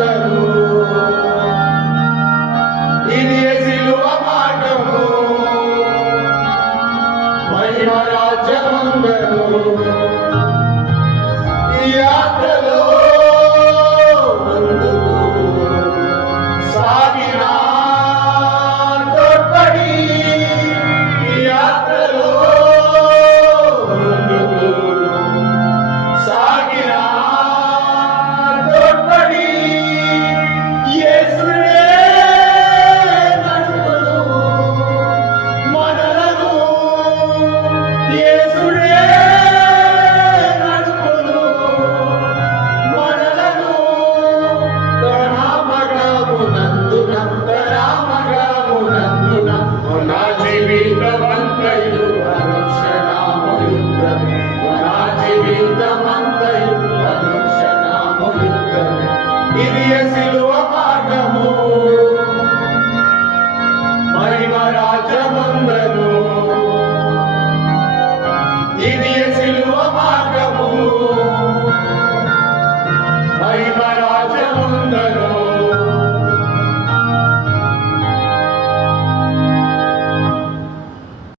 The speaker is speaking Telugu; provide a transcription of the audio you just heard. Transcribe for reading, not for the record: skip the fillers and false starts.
రాజమందరు ఇది సిలువ మార్గము మహిమ రాజమందరు ఈ యాత్రలో ముందుకు సాగిన తోడ్పడి ఈ యాత్రలో ముందుకు సాగిన తోడ్పడి యేసునే నడుపును మనలను యేసునే నడుపును మనలను తరామగమునందున నా జీవితమంతయు అనుక్షణముయుద్ధమే నా జీవితమంతయు అనుక్షణముయుద్ధమే ఇది సిలువ మార్గము మహిమ రాజమందిరము